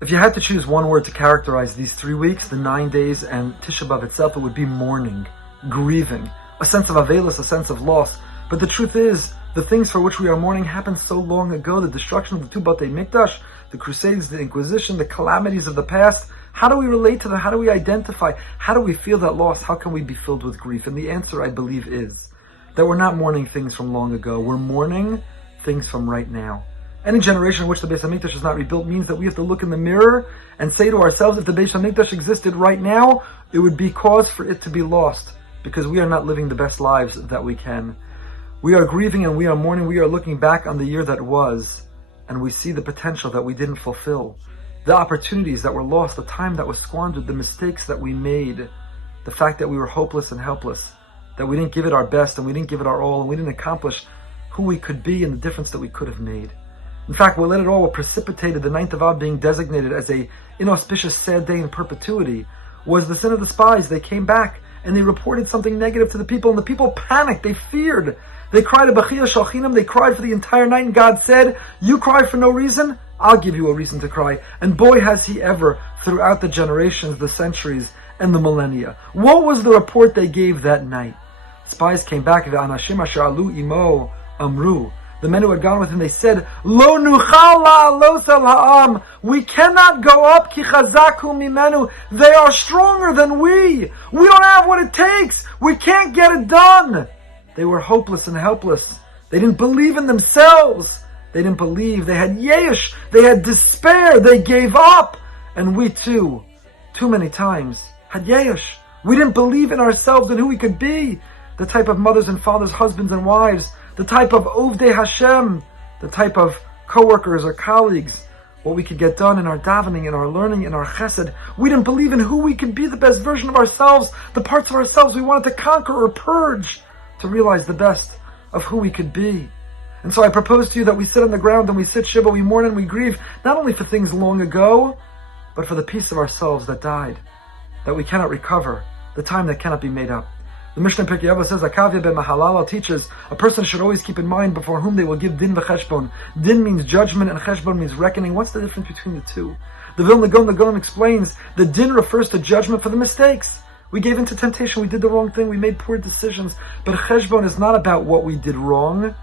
If you had to choose one word to characterize these 3 weeks, the 9 days, and Tisha B'Av itself, it would be mourning, grieving, a sense of avelus, a sense of loss. But the truth is, the things for which we are mourning happened so long ago. The destruction of the 2 Batei Mikdash, the Crusades, the Inquisition, the calamities of the past. How do we relate to them? How do we identify? How do we feel that loss? How can we be filled with grief? And the answer, I believe, is that we're not mourning things from long ago. We're mourning things from right now. Any generation in which the Beis HaMikdash is not rebuilt means that we have to look in the mirror and say to ourselves, if the Beis HaMikdash existed right now, it would be cause for it to be lost, because we are not living the best lives that we can. We are grieving and we are mourning. We are looking back on the year that was, and we see the potential that we didn't fulfill, the opportunities that were lost, the time that was squandered, the mistakes that we made, the fact that we were hopeless and helpless, that we didn't give it our best and we didn't give it our all, and we didn't accomplish who we could be and the difference that we could have made. In fact, what led it all, what precipitated the 9th of Av being designated as a inauspicious sad day in perpetuity, was the sin of the spies. They came back and they reported something negative to the people, and the people panicked, they feared. They cried a Bachia Shalchinam, they cried for the entire night, and God said, you cry for no reason, I'll give you a reason to cry. And boy has he ever, throughout the generations, the centuries, and the millennia. What was the report they gave that night? Spies came back, Anashim Asher Alu Imo Amru. The men who had gone with him, they said, Lo nuchal la'alos al ha'am. We cannot go up, ki chazaku mimenu. They are stronger than we. We don't have what it takes. We can't get it done. They were hopeless and helpless. They didn't believe in themselves. They didn't believe. They had yesh. They had despair. They gave up. And we too many times, had yesh. We didn't believe in ourselves and who we could be. The type of mothers and fathers, husbands and wives, the type of Ovdei Hashem, the type of co-workers or colleagues, what we could get done in our davening, in our learning, in our chesed. We didn't believe in who we could be, the best version of ourselves, the parts of ourselves we wanted to conquer or purge to realize the best of who we could be. And so I propose to you that we sit on the ground and we sit Shiva, we mourn and we grieve, not only for things long ago, but for the piece of ourselves that died, that we cannot recover, the time that cannot be made up. The Mishnah in Pirkei Avos says, Akavya ben Mahalala teaches, a person should always keep in mind before whom they will give din v'cheshbon. Din means judgment and cheshbon means reckoning. What's the difference between the two? The Vilna Gaon explains, the din refers to judgment for the mistakes. We gave into temptation, we did the wrong thing, we made poor decisions. But cheshbon is not about what we did wrong.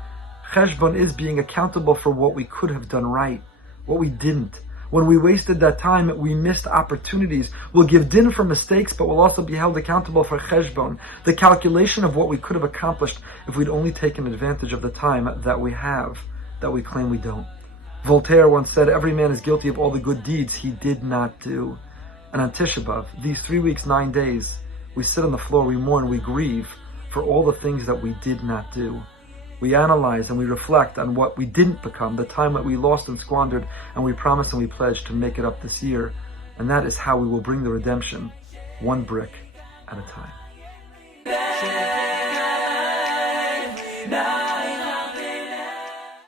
Cheshbon is being accountable for what we could have done right, what we didn't. When we wasted that time, we missed opportunities. We'll give din for mistakes, but we'll also be held accountable for cheshbon, the calculation of what we could have accomplished if we'd only taken advantage of the time that we have, that we claim we don't. Voltaire once said, every man is guilty of all the good deeds he did not do. And on Tisha B'Av, these 3 weeks, 9 days, we sit on the floor, we mourn, we grieve for all the things that we did not do. We analyze and we reflect on what we didn't become, the time that we lost and squandered, and we promise and we pledge to make it up this year. And that is how we will bring the redemption, one brick at a time.